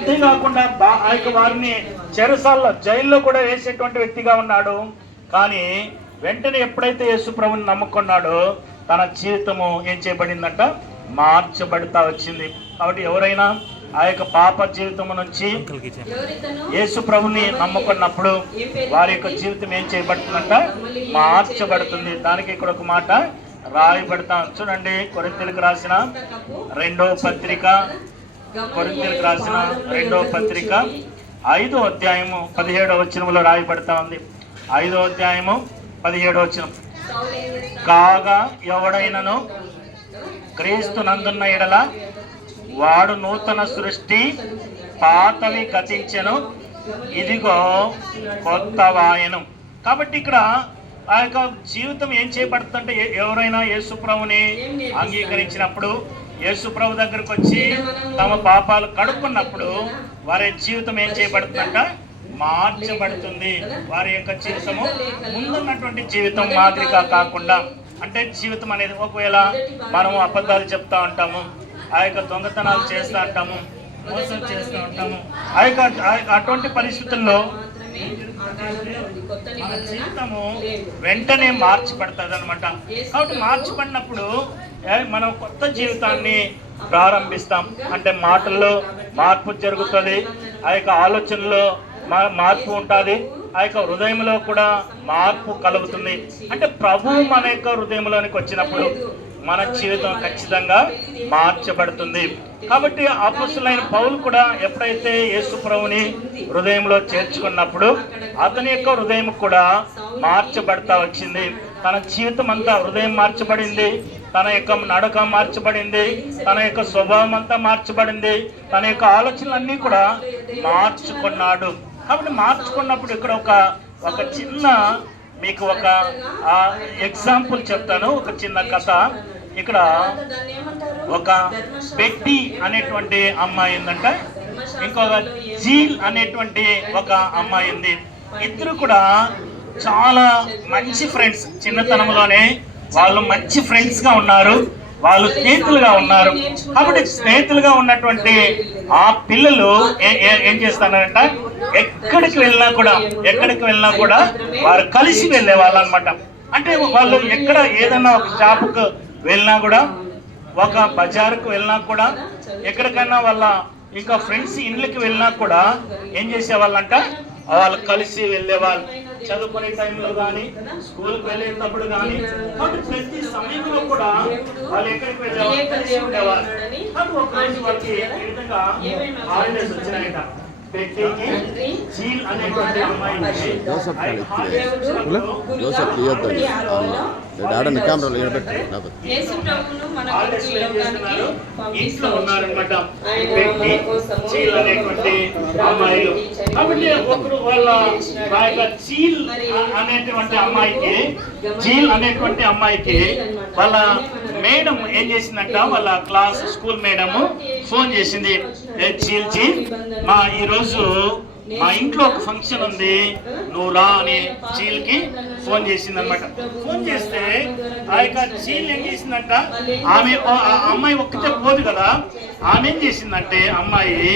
అంతేకాకుండా ఆ యొక్క వారిని చెరసాల్లో జైల్లో కూడా వేసేటువంటి వ్యక్తిగా ఉన్నాడు. కానీ వెంటనే ఎప్పుడైతే యేసు ప్రభుని నమ్ముకున్నాడో తన జీవితము ఏం చేయబడిందంట, మార్చబడతా వచ్చింది. కాబట్టి ఎవరైనా ఆ యొక్క పాప జీవితం నుంచి యేసు ప్రభుని నమ్ముకున్నప్పుడు వారి యొక్క జీవితం ఏం చేయబడుతుందంట, మార్చబడుతుంది. దానికి ఇక్కడ ఒక మాట రాయబడతాం చూడండి. కొరింథీయులకు రాసిన రెండవ పత్రిక 5వ అధ్యాయము 17వ వచనంలో రాయబడతా ఉంది. 5వ అధ్యాయము 17వ వచనం. కాగా ఎవడైనను క్రీస్తు నందున్న ఎడల వాడు నూతన సృష్టి, పాతవి గతించెను, ఇదిగో కొత్తవాయను. కాబట్టి ఇక్కడ ఆ యొక్క జీవితం ఏం చేయబడుతుందంటే, ఎవరైనా యేసు ప్రభుని అంగీకరించినప్పుడు, యేసు ప్రభు దగ్గరకు వచ్చి తమ పాపాలు కడుక్కున్నప్పుడు వారి జీవితం ఏం చేయబడుతుందంట, మార్చబడుతుంది. వారి యొక్క జీవితము ముందున్నటువంటి జీవితం మాదిరిగా కాకుండా, అంటే జీవితం అనేది ఒకవేళ మనము అబద్ధాలు చెప్తా ఉంటాము, ఆ యొక్క దొంగతనాలు చేస్తూ ఉంటాము, మోసం చేస్తూ ఉంటాము, ఆ యొక్క అటువంటి పరిస్థితుల్లో మన జీవితము వెంటనే మార్చిపడుతుంది అనమాట. కాబట్టి మార్చిపడినప్పుడు మనం కొత్త జీవితాన్ని ప్రారంభిస్తాం. అంటే మాటల్లో మార్పు జరుగుతుంది, ఆ యొక్క ఆలోచనలో మార్పు ఉంటుంది, ఆ యొక్క హృదయంలో కూడా మార్పు కలుగుతుంది. అంటే ప్రభువు మన యొక్క హృదయంలోనికి వచ్చినప్పుడు మన జీవితం ఖచ్చితంగా మార్చబడుతుంది. కాబట్టి అపొస్తలుడైన పౌలు కూడా ఎప్పుడైతే యేసు ప్రభుని హృదయంలో చేర్చుకున్నప్పుడు అతని యొక్క హృదయం కూడా మార్చబడతా వచ్చింది. తన జీవితం అంతా హృదయం మార్చబడింది, తన యొక్క నడక మార్చబడింది, తన యొక్క స్వభావం అంతా మార్చబడింది, తన యొక్క ఆలోచనలన్నీ కూడా మార్చుకున్నాడు. కాబట్టి మార్చుకున్నప్పుడు ఇక్కడ ఒక చిన్న మీకు ఒక ఎగ్జాంపుల్ చెప్తాను, ఒక చిన్న కథ. ఇక్కడ ఒక బెట్టి అనేటువంటి అమ్మాయి ఉందంటే, ఇంకొక జీల్ అనేటువంటి ఒక అమ్మాయి ఉంది. ఇద్దరు కూడా చాలా మంచి ఫ్రెండ్స్. చిన్నతనంలోనే వాళ్ళు మంచి ఫ్రెండ్స్ గా ఉన్నారు, వాళ్ళు స్నేహితులుగా ఉన్నారు. కాబట్టి స్నేహితులుగా ఉన్నటువంటి ఆ పిల్లలు ఏం చేస్తారంట, ఎక్కడికి వెళ్ళినా కూడా వారు కలిసి వెళ్ళే వాళ్ళు అనమాట. అంటే వాళ్ళు ఎక్కడ ఏదైనా ఒక షాపుకు వెళ్ళినా కూడా, ఒక బజారుకు వెళ్ళినా కూడా, ఎక్కడికైనా వాళ్ళ ఇంకా ఫ్రెండ్స్ ఇండ్లకి వెళ్ళినా కూడా ఏం చేసేవాళ్ళంట, వాళ్ళు కలిసి వెళ్ళేవాళ్ళు. చదువుకునే టైంలో కానీ, స్కూల్కి వెళ్ళేటప్పుడు కానీ, ప్రతి సమయంలో కూడా వాళ్ళు ఎక్కడికి వెళ్ళేవాళ్ళు, కలిసి ఉండేవాళ్ళు. ఒకరోజు వాళ్ళకి ఈ విధంగా హాలిడేస్ వచ్చినాయట. ఇంట్లో ఉన్నారనమాట అమ్మాయిలు. కాబట్టి ఒకరు వాళ్ళ జీల్ అనేటువంటి అమ్మాయికి వాళ్ళ మేడం ఏం చేసిందంట, వాళ్ళ క్లాస్ స్కూల్ మేడము ఫోన్ చేసింది. జీల్ ఈరోజు మా ఇంట్లో ఒక ఫంక్షన్ ఉంది, నువ్వు రా అని జీల్కి ఫోన్ చేసింది అనమాట. ఫోన్ చేస్తే ఆ యొక్క జీల్ ఏం చేసిందంట, అమ్మాయి ఒక్కతే పోదు కదా, ఆమె ఏం చేసిందంటే అమ్మాయి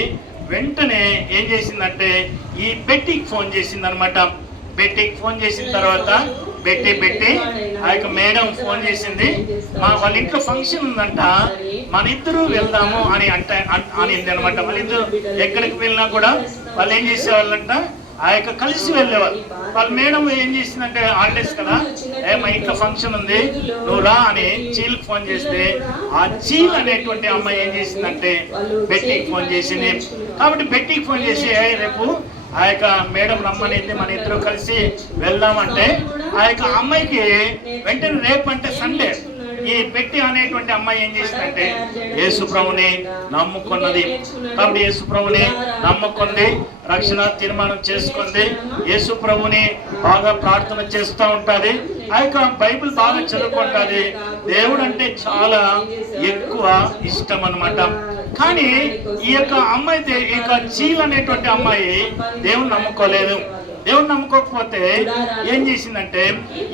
వెంటనే ఏం చేసిందంటే ఈ బెట్టికి ఫోన్ చేసింది అనమాట. బెట్టికి ఫోన్ చేసిన తర్వాత బెట్టి ఆ యొక్క మేడం ఫోన్ చేసింది, వాళ్ళ ఇంట్లో ఫంక్షన్ ఉందంట, మన ఇద్దరు వెళ్దాము అనింది అనమాట. వాళ్ళిద్దరు ఎక్కడికి వెళ్ళినా కూడా వాళ్ళు ఏం చేసేవాళ్ళంట, ఆ యొక్క కలిసి వెళ్ళేవాళ్ళు. వాళ్ళ మేడం ఏం చేసిందంటే, హాలిడేస్ కదా, మా ఇంట్లో ఫంక్షన్ ఉంది, నువ్వు రా అని చీల్కి ఫోన్ చేస్తే, ఆ చీల్ అనేటువంటి అమ్మాయి ఏం చేసిందంటే బెట్టికి ఫోన్ చేసింది. కాబట్టి బెట్టికి ఫోన్ చేసి రేపు ఆ యొక్క మేడం రమ్మనైతే మన ఇద్దరు కలిసి వెళ్దామంటే, ఆ యొక్క అమ్మాయికి వెంటనే రేపు అంటే సండే ఈ బెట్టి అనేటువంటి అమ్మాయి ఏం చేసిందంటే యేసు ప్రభుని నమ్ముకున్నది. కాబట్టి యేసు ప్రభుని నమ్ముకుంది, రక్షణ తీర్మానం చేసుకుంది, యేసు ప్రభుని బాగా ప్రార్థన చేస్తూ ఉంటుంది, ఆ యొక్క బైబిల్ బాగా చదువుకుంటుంది. దేవుడు అంటే చాలా ఎక్కువ ఇష్టం అన్నమాట. కానీ ఈ యొక్క అమ్మాయి, ఈ యొక్క చీల్ అనేటువంటి అమ్మాయి దేవుని నమ్ముకోలేదు. దేవుని నమ్ముకోకపోతే ఏం చేసిందంటే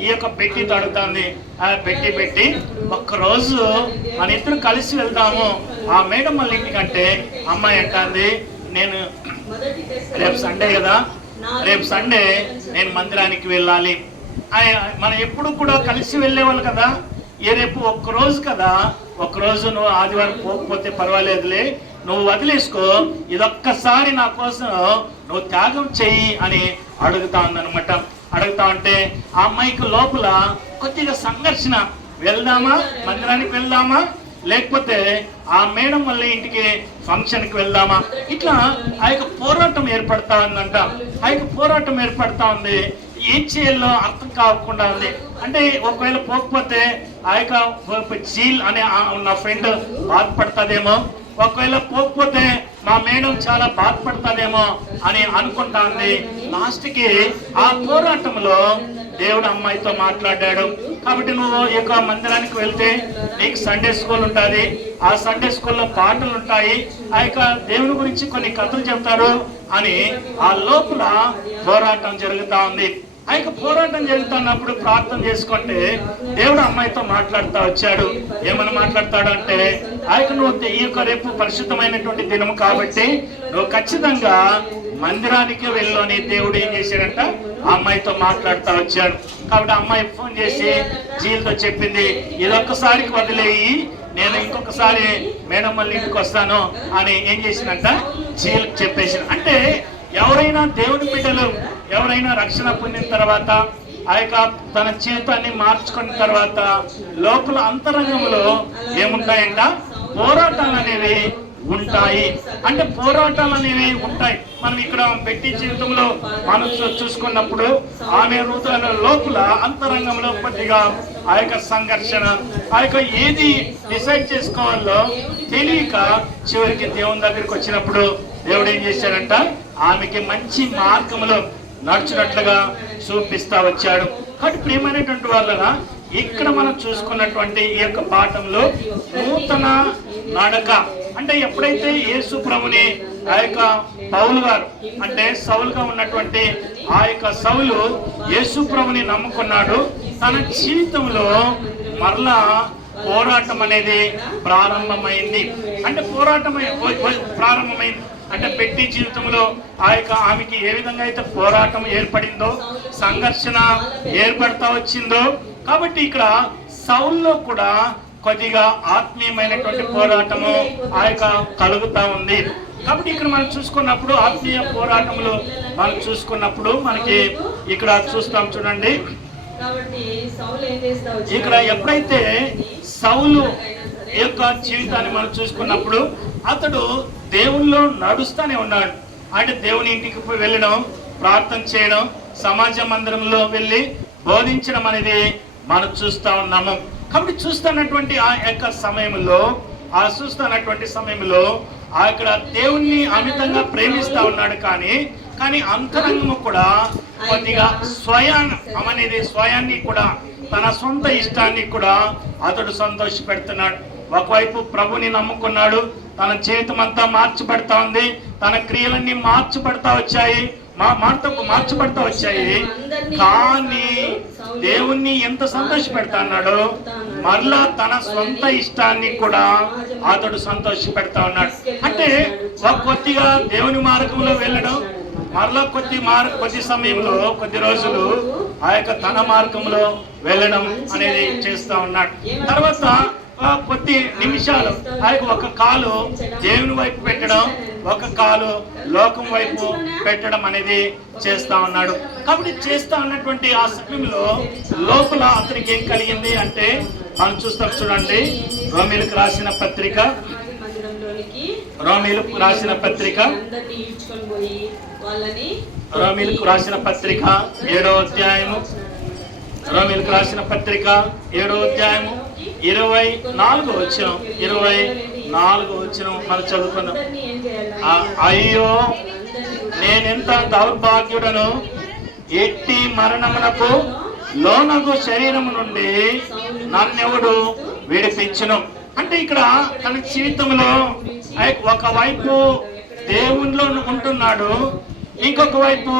ఈ యొక్క బెట్టి తడుతుంది. ఆ బెట్టి ఒక్కరోజు మన ఇద్దరు కలిసి వెళ్దాము ఆ మేడం వాళ్ళ ఇంటికంటే, అమ్మాయి అంటుంది నేను రేపు సండే కదా, రేపు సండే నేను మందిరానికి వెళ్ళాలి. మనం ఎప్పుడు కూడా కలిసి వెళ్ళేవాళ్ళు కదా. రేపు ఒక్కరోజు కదా, ఒక్కరోజు నువ్వు ఆదివారం పోకపోతే పర్వాలేదులే, నువ్వు వదిలేసుకో, ఇదొక్కసారి నా కోసం నువ్వు త్యాగం చెయ్యి అని అడుగుతా ఉందనమాట. అడుగుతా ఉంటే ఆ అమ్మాయికి లోపల కొద్దిగా సంఘర్షణ, వెళ్దామా మందిరానికి వెళ్దామా, లేకపోతే ఆ మేడం వల్ల ఇంటికి ఫంక్షన్కి వెళ్దామా, ఇట్లా ఆ యొక్క పోరాటం ఏర్పడతా ఉందంట. ఆ యొక్క పోరాటం ఏర్పడతా ఉంది. ఏం చేయాలో అర్థం కాకుండా ఉంది. అంటే ఒకవేళ పోకపోతే ఆ యొక్క జీల్ అనే నా ఫ్రెండ్ బాధపడుతుందేమో, ఒకవేళ పోకపోతే మా మేడం చాలా బాధపడుతుందేమో అని అనుకుంటా ఉంది. లాస్ట్కి ఆ పోరాటంలో దేవుడు అమ్మాయితో మాట్లాడాడు. కాబట్టి నువ్వు ఈ యొక్క మందిరానికి వెళ్తే నీకు సండే స్కూల్ ఉంటుంది, ఆ సండే స్కూల్లో పాటలు ఉంటాయి, ఆ యొక్క దేవుని గురించి కొన్ని కథలు చెప్తారు అని ఆ లోపల పోరాటం జరుగుతూ ఉంది. ఆ యొక్క పోరాటం జరుగుతున్నప్పుడు ప్రార్థన చేసుకుంటే దేవుడు అమ్మాయితో మాట్లాడుతూ వచ్చాడు. ఏమని మాట్లాడతాడు అంటే, ఆ యొక్క నువ్వు ఈ యొక్క రేపు పరిశుద్ధమైనటువంటి దినము కాబట్టి నువ్వు ఖచ్చితంగా మందిరానికి వెళ్ళు అని దేవుడు ఏం చేశాడంట, ఆ అమ్మాయితో మాట్లాడుతూ వచ్చాడు. కాబట్టి అమ్మాయి ఫోన్ చేసి జీలతో చెప్పింది, ఇదొక్కసారికి వదిలేయి, నేను ఇంకొకసారి మేడం మళ్ళీ ఇంటికి వస్తాను అని ఏం చేసిందంట, జీలకు చెప్పేసింది. అంటే ఎవరైనా దేవుని బిడ్డలు, ఎవరైనా రక్షణ పొందిన తర్వాత ఆ యొక్క తన జీవితాన్ని మార్చుకున్న తర్వాత లోపల అంతరంగంలో ఏముంటాయంట, పోరాటాలు అనేవి ఉంటాయి. అంటే పోరాటాలు అనేవి ఉంటాయి. మనం ఇక్కడ పెట్టి జీవితంలో మనం చూసుకున్నప్పుడు ఆమె హృదయ లోపల అంతరంగంలో కొద్దిగా ఆ యొక్క సంఘర్షణ, ఆ యొక్క ఏది డిసైడ్ చేసుకోవాలో తెలియక చివరికి దేవుని దగ్గరికి వచ్చినప్పుడు దేవుడు ఏం చేశాడంట, ఆమెకి మంచి మార్గంలో నడుచున్నట్లుగా చూపిస్తా వచ్చాడు. కాబట్టి ప్రియమైనటువంటి వాళ్ళ ఇక్కడ మనం చూసుకున్నటువంటి ఈ యొక్క పాఠంలో నూతన నడక, అంటే ఎప్పుడైతే యేసు ప్రభుని ఆ యొక్క పౌలు గారు, అంటే సౌలుగా ఉన్నటువంటి ఆ యొక్క సౌలు యేసు ప్రభుని నమ్ముకున్నాడు, తన జీవితంలో మరలా పోరాటం అనేది ప్రారంభమైంది. అంటే ప్రారంభమైంది అంటే పెట్టి జీవితంలో ఆ యొక్క ఆమెకి ఏ విధంగా అయితే పోరాటం ఏర్పడిందో, సంఘర్షణ ఏర్పడతా వచ్చిందో, కాబట్టి ఇక్కడ సౌల్లో కూడా కొద్దిగా ఆత్మీయమైనటువంటి పోరాటము ఆ యొక్క కలుగుతా ఉంది. కాబట్టి ఇక్కడ మనం చూసుకున్నప్పుడు ఆత్మీయ పోరాటములు మనం చూసుకున్నప్పుడు మనకి ఇక్కడ చూస్తాం చూడండి. ఇక్కడ ఎప్పుడైతే సౌలు యొక్క జీవితాన్ని మనం చూసుకున్నప్పుడు అతడు దేవునిలో నడుస్తూనే ఉన్నాడు. అంటే దేవుని ఇంటికి వెళ్ళడం, ప్రార్థన చేయడం, సమాజ మందిరంలో వెళ్ళి బోధించడం అనేది మనం చూస్తూ ఉన్నాము. కాబట్టి చూస్తున్నటువంటి ఆ యొక్క సమయంలో ఇక్కడ దేవుణ్ణి అమితంగా ప్రేమిస్తూ ఉన్నాడు. కానీ అంతరంగము కూడా కొద్దిగా స్వయాన్ని కూడా, తన సొంత ఇష్టాన్ని కూడా అతడు సంతోష పెడుతున్నాడు. ఒకవైపు ప్రభుని నమ్ముకున్నాడు, తన జీవితం అంతా మార్చబడతా ఉంది, తన క్రియలన్నీ మార్చబడతా వచ్చాయి. కానీ దేవుణ్ణి ఎంత సంతోష పెడతా అన్నాడో మరలా తన సొంత ఇష్టాన్ని కూడా అతడు సంతోష పెడతా ఉన్నాడు. అంటే కొద్దిగా దేవుని మార్గంలో వెళ్ళడం, మరలా కొద్ది సమయంలో కొద్ది రోజులు ఆ యొక్క తన మార్గంలో వెళ్ళడం అనేది చేస్తా ఉన్నాడు. తర్వాత కొద్ది నిమిషాలు ఒక కాలు దేవుని వైపు పెట్టడం, ఒక కాలు లోకం వైపు పెట్టడం అనేది చేస్తా ఉన్నాడు. కాబట్టి చేస్తా ఉన్నటువంటి ఆ సమయంలో లోపల అతనికి ఏం కలిగింది అంటే మనం చూస్తాం చూడండి. రోమీలకు రాసిన పత్రిక 7వ అధ్యాయము, రోమీలకు రాసిన పత్రిక 7వ అధ్యాయము 24వ వచనం మనం చదువుకుందాం. అయ్యో నేనెంత దౌర్భాగ్యుడను, ఎట్టి మరణమునకు లోనగు శరీరము నుండి నన్నెవడు విడిపించును. అంటే ఇక్కడ తన జీవితంలో ఒకవైపు దేవునిలో ఉంటున్నాడు, ఇంకొక వైపు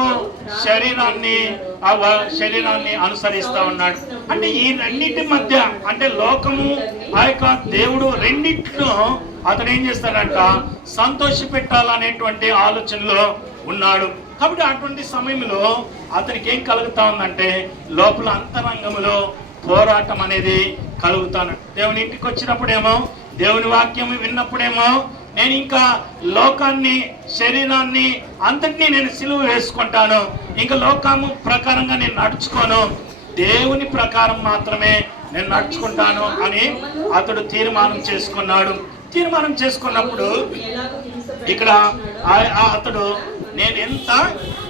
శరీరాన్ని అనుసరిస్తా ఉన్నాడు. అంటే ఈ రెండింటి మధ్య, అంటే లోకము ఆ యొక్క దేవుడు రెండింటిలో అతను ఏం చేస్తాడంట, సంతోష పెట్టాలనేటువంటి ఆలోచనలో ఉన్నాడు. కాబట్టి అటువంటి సమయంలో అతనికి ఏం కలుగుతా ఉందంటే లోపల అంతరంగంలో పోరాటం అనేది కలుగుతాను. దేవుని ఇంటికి వచ్చినప్పుడేమో, దేవుని వాక్యం విన్నప్పుడేమో నేను ఇంకా లోకాన్ని, శరీరాన్ని అంతటినీ నేను సిలువ వేసుకుంటాను, ఇంకా లోకము ప్రకారంగా నేను నడుచుకోను, దేవుని ప్రకారం మాత్రమే నేను నడుచుకుంటాను అని అతడు తీర్మానం చేసుకున్నాడు. తీర్మానం చేసుకున్నప్పుడు ఇక్కడ అతడు నేను ఎంత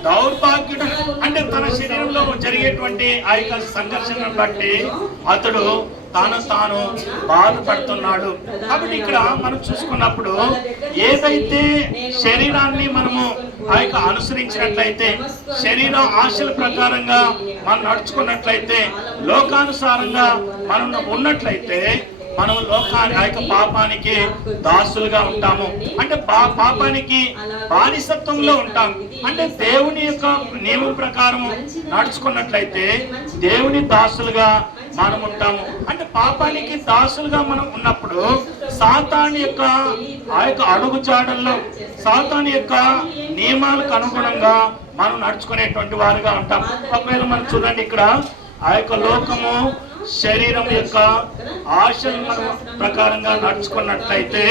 దౌర్భాగ్యుడు అంటే తన శరీరంలో జరిగేటువంటి ఆ యొక్క సంఘర్షణను బట్టి అతడు తాను బాధపడుతున్నాడు. కాబట్టి ఇక్కడ మనం చూసుకున్నప్పుడు ఏదైతే శరీరాన్ని మనము ఆ యొక్క అనుసరించినట్లయితే, శరీర ఆశల ప్రకారంగా మనం నడుచుకున్నట్లయితే, లోకానుసారంగా మనం ఉన్నట్లయితే మనం లోకాన్ని ఆ యొక్క పాపానికి దాసులుగా ఉంటాము. అంటే పాపానికి బానిసత్వంలో ఉంటాం. అంటే దేవుని యొక్క నియమం ప్రకారం నడుచుకున్నట్లయితే దేవుని దాసులుగా మనం ఉంటాము. అంటే పాపానికి దాసులుగా మనం ఉన్నప్పుడు సాతాను యొక్క ఆ యొక్క అడుగు జాడల్లో, సాతాను యొక్క నియమాలకు అనుగుణంగా మనం నడుచుకునేటువంటి వారుగా ఉంటాం. ఒకవేళ మనం చూడండి, ఇక్కడ ఆ యొక్క లోకము, శరీరం యొక్క ఆశలు మనం ప్రకారంగా నడుచుకున్నట్లయితే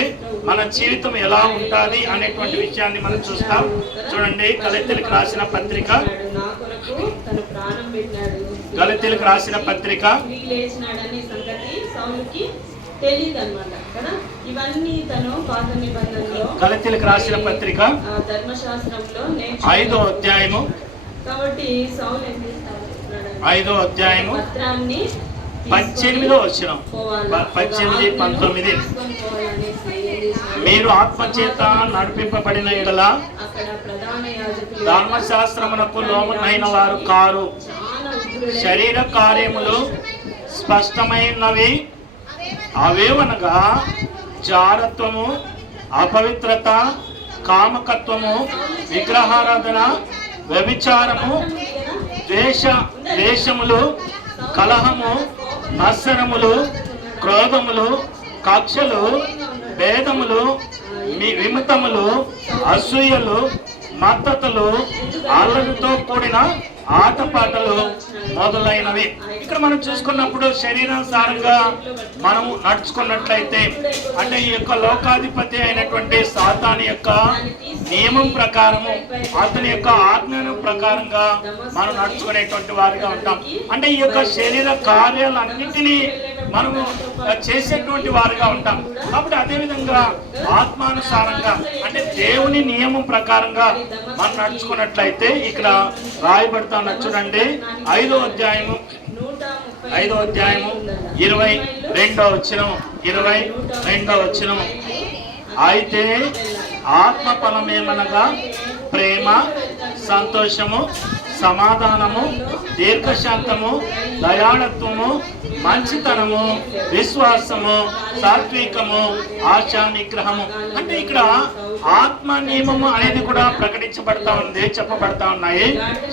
మన జీవితం ఎలా ఉంటుంది అనేటువంటి విషయాన్ని మనం చూస్తాం. చూడండి, గలతీయులకు రాసిన పత్రిక, గలతీయులకు రాసిన పత్రిక గలతీయులకు రాసిన పత్రిక 5వ అధ్యాయము, కాబట్టి 5వ అధ్యాయము 18వ వచనం, 18, 19 మీరు ఆత్మచేత నడిపింపబడిన యెడల ధర్మశాస్త్రమునకు లోబడిన వారు కారు. శరీర కార్యములు స్పష్టమైనవి, అవేవనగా జారత్వము, అపవిత్రత, కామకత్వము, విగ్రహారాధన, వ్యభిచారము, ద్వేషములు, కలహము, మత్సరములు, క్రోధములు, కక్షలు, భేదములు, విమతములు, అసూయలు, మత్తతలు, అల్లరితో కూడిన ఆటపాటలు మొదలైనవి. ఇక్కడ మనం చూసుకున్నప్పుడు శరీరానుసారంగా మనం నడుచుకున్నట్లయితే, అంటే ఈ యొక్క లోకాధిపతి అయినటువంటి సాతాను యొక్క నియమం ప్రకారము, అతని యొక్క ఆజ్ఞానం ప్రకారంగా మనం నడుచుకునేటువంటి వారిగా ఉంటాం. అంటే ఈ యొక్క శరీర కార్యాలన్నింటినీ మనము చేసేటువంటి వారిగా ఉంటాం. కాబట్టి అదేవిధంగా ఆత్మానుసారంగా, అంటే దేవుని నియమం ప్రకారంగా మనం నడుచుకున్నట్లయితే ఇక్కడ రాయబడుతున్న చూడండి, 5వ అధ్యాయము 22వ వచనం, 22వ వచనం. అయితే ఆత్మ ఫలమేమనగా ప్రేమ, సంతోషము, సమాధానము, దీర్ఘశాంతము, దయాళత్వము, మంచితనము, విశ్వాసము, సాత్వికము, ఆశా నిగ్రహము. అంటే ఇక్కడ ఆత్మ నియమము అనేది కూడా ప్రకటించబడతా ఉంది, చెప్పబడతా ఉన్నాయి.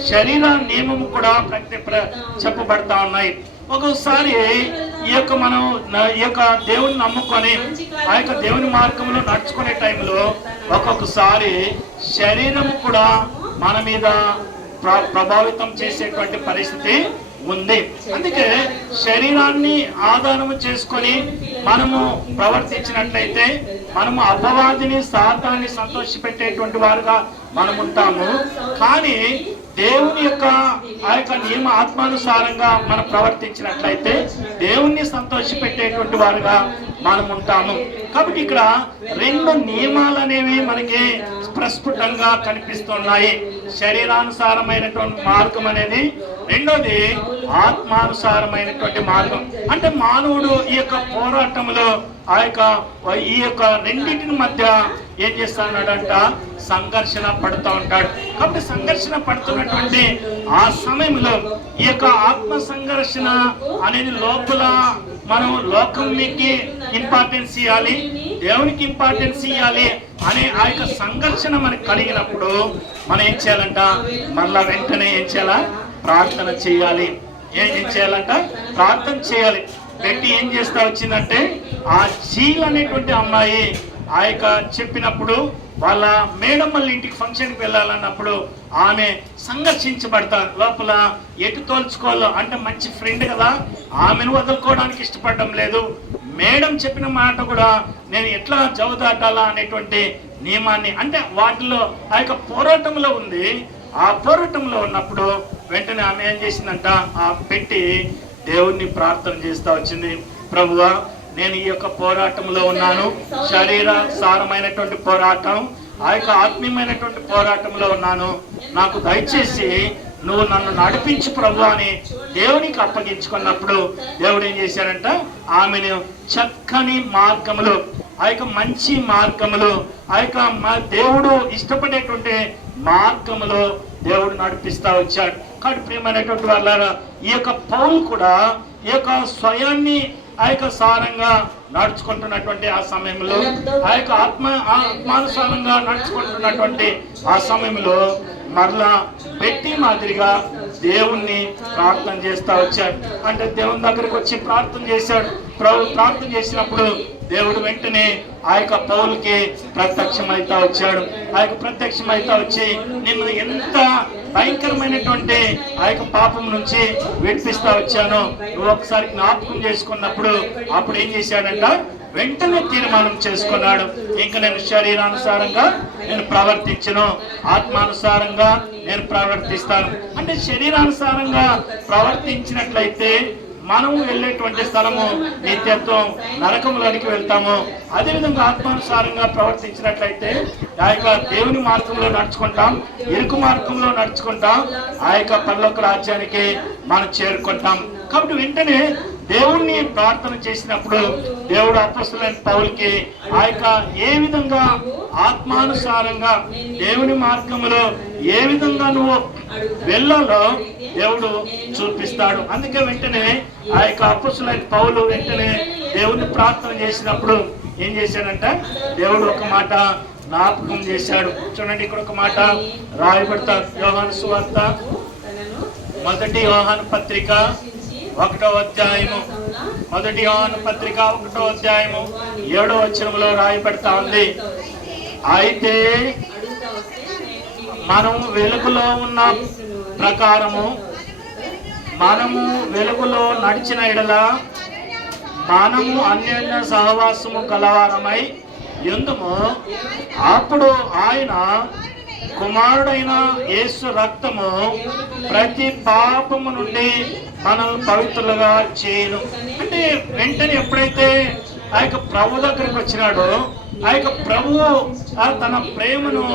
శరీర నియమము కూడా చెప్పబడతా ఉన్నాయి. ఒక్కొక్కసారి ఈ యొక్క మనం ఈ యొక్క దేవుని నమ్ముకొని ఆ యొక్క దేవుని మార్గంలో నడుచుకునే టైంలో ఒక్కొక్కసారి శరీరం కూడా మన మీద ప్రభావితం చేసేటువంటి పరిస్థితి ఉంది. అందుకే శరీరాన్ని ఆధారము చేసుకొని మనము ప్రవర్తించినట్లయితే మనము అపవాదిని, సాతాన్ని సంతోషపెట్టేటువంటి వారుగా మనం ఉంటాము. కానీ దేవుని యొక్క ఆ యొక్క నియమ ఆత్మానుసారంగా మనం ప్రవర్తించినట్లయితే దేవుణ్ణి సంతోషపెట్టేటువంటి వారుగా మనం ఉంటాము. కాబట్టి ఇక్కడ 2 నియమాలు అనేవి మనకి ప్రస్ఫుటంగా కనిపిస్తున్నాయి. శరీరానుసారమైనటువంటి మార్గం అనేది, రెండోది ఆత్మానుసారమైనటువంటి మార్గం. అంటే మానవుడు ఈ యొక్క పోరాటంలో ఈ యొక్క రెండింటి మధ్య ఏం చేస్తున్నాడంట, సంఘర్షణ పడుతూ ఉంటాడు. కాబట్టి సంఘర్షణ పడుతున్నటువంటి ఆ సమయంలో ఈ యొక్క ఆత్మ సంఘర్షణ అనేది లోపల మనం లోకంకి ఇంపార్టెన్స్ ఇవ్వాలి, దేవునికి ఇంపార్టెన్స్ ఇవ్వాలి అనే ఆ యొక్క సంఘర్షణ మనకు కలిగినప్పుడు మనం ఏం చేయాలంట, మళ్ళా వెంటనే ఏం చేయాలా, ప్రార్థన చేయాలి. ఏం చేయాలంట, ప్రార్థన చేయాలి. పెట్టి ఏం చేస్తా వచ్చిందంటే, ఆ జీల్ అనేటువంటి అమ్మాయి ఆ యొక్క చెప్పినప్పుడు వాళ్ళ మేడం వాళ్ళ ఇంటికి ఫంక్షన్కి వెళ్ళాలన్నప్పుడు ఆమె సంఘర్షించబడతారు. లోపల ఎటు తోల్చుకోవాలో, అంటే మంచి ఫ్రెండ్ కదా, ఆమెను వదులుకోవడానికి ఇష్టపడడం లేదు. మేడం చెప్పిన మాట కూడా నేను ఎట్లా జవదాటాలా అనేటువంటి నియమాన్ని, అంటే వాటిలో ఆ యొక్క పోరాటంలో ఉంది. ఆ పోరాటంలో ఉన్నప్పుడు వెంటనే ఆమె ఏం చేసిందంట, ఆ పెట్టి దేవుణ్ణి ప్రార్థన చేస్తూ వచ్చింది. ప్రభువా, నేను ఈ యొక్క పోరాటంలో ఉన్నాను, శరీర సారమైనటువంటి పోరాటం, ఆ యొక్క ఆత్మీయమైనటువంటి పోరాటంలో ఉన్నాను. నాకు దయచేసి నువ్వు నన్ను నడిపించు ప్రభు అని దేవునికి అప్పగించుకున్నప్పుడు దేవుడు ఏం చేశాడంట, ఆమెను చక్కని మార్గములు, ఆ యొక్క మంచి మార్గములు, ఆ యొక్క దేవుడు ఇష్టపడేటువంటి మార్గములో దేవుడు నడిపిస్తా వచ్చాడు. కాబట్టి ప్రియమైనటువంటి వాళ్ళారా, ఈ యొక్క పౌలు కూడా ఈ యొక్క స్వయాన్ని ఆ యొక్క సారంగా నడుచుకుంటున్నటువంటి ఆ సమయంలో, ఆ యొక్క ఆత్మానుసారంగా నడుచుకుంటున్నటువంటి ఆ సమయంలో మరలా పెట్టి మాదిరిగా దేవుణ్ణి ప్రార్థన చేస్తా వచ్చాడు. అంటే దేవుని దగ్గరికి వచ్చి ప్రార్థన చేశాడు. ప్రార్థన చేసినప్పుడు దేవుడు వెంటనే ఆ యొక్క పౌలుకి ప్రత్యక్షమైతా వచ్చాడు. ఆ యొక్క ప్రత్యక్షమైతా వచ్చి నిన్ను ఎంత భయంకరమైనటువంటి ఆ యొక్క పాపం నుంచి విడిపిస్తా వచ్చాను నువ్వు ఒకసారి జ్ఞాపకం చేసుకున్నప్పుడు అప్పుడు ఏం చేశాడంట, వెంటనే తీర్మానం చేసుకున్నాడు, ఇంకా నేను శరీరానుసారంగా నేను ప్రవర్తించను, ఆత్మానుసారంగా నేను ప్రవర్తిస్తాను. అంటే శరీరానుసారంగా ప్రవర్తించినట్లయితే మనము వెళ్ళేటువంటి స్థలము నిత్యత్వం, నరకంలోనికి వెళ్తాము. అదేవిధంగా ఆత్మానుసారంగా ప్రవర్తించినట్లయితే ఆ యొక్క దేవుని మార్గంలో నడుచుకుంటాం, ఇరుకు మార్గంలో నడుచుకుంటాం, ఆ యొక్క పరలోక రాజ్యానికి మనం చేరుకుంటాం. కాబట్టి వెంటనే దేవుణ్ణి ప్రార్థన చేసినప్పుడు దేవుడు అపొస్తలుడైన పౌలుకి ఆ యొక్క ఏ విధంగా ఆత్మానుసారంగా దేవుని మార్గంలో ఏ విధంగా నువ్వు వెళ్ళాలో దేవుడు చూపిస్తాడు. అందుకే వెంటనే ఆ యొక్క అపొస్తలుడైన పౌలు వెంటనే దేవుని ప్రార్థన చేసినప్పుడు ఏం చేశాడంట, దేవుడు ఒక మాట జ్ఞాపకం చేశాడు. చూడండి, ఇక్కడ ఒక మాట రాయబడతారు. యోహాను సువార్త 1 యోహాను పత్రిక 1వ అధ్యాయము, 1 యోహాను పత్రిక 1వ అధ్యాయము 7వ వచనంలో రాయబడతా ఉంది. అయితే మనము వెలుగులో ఉన్న ప్రకారము మనము వెలుగులో నడిచిన ఎడల మనము అన్యోన్య సహవాసము కలవారమై ఎందుము, అప్పుడు ఆయన కుమారుడైన యేసు రక్తము ప్రతి పాపము నుండి మనల్ని పవిత్రులుగా చేయను. అంటే వెంటనే ఎప్పుడైతే ఆ యొక్క ప్రభు దగ్గరికి వచ్చినాడో ఆ యొక్క ప్రభువు తన ప్రేమను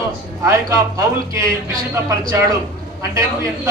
ఆ యొక్క పౌలుకి విషితపరిచాడు. అంటే నువ్వు ఎంత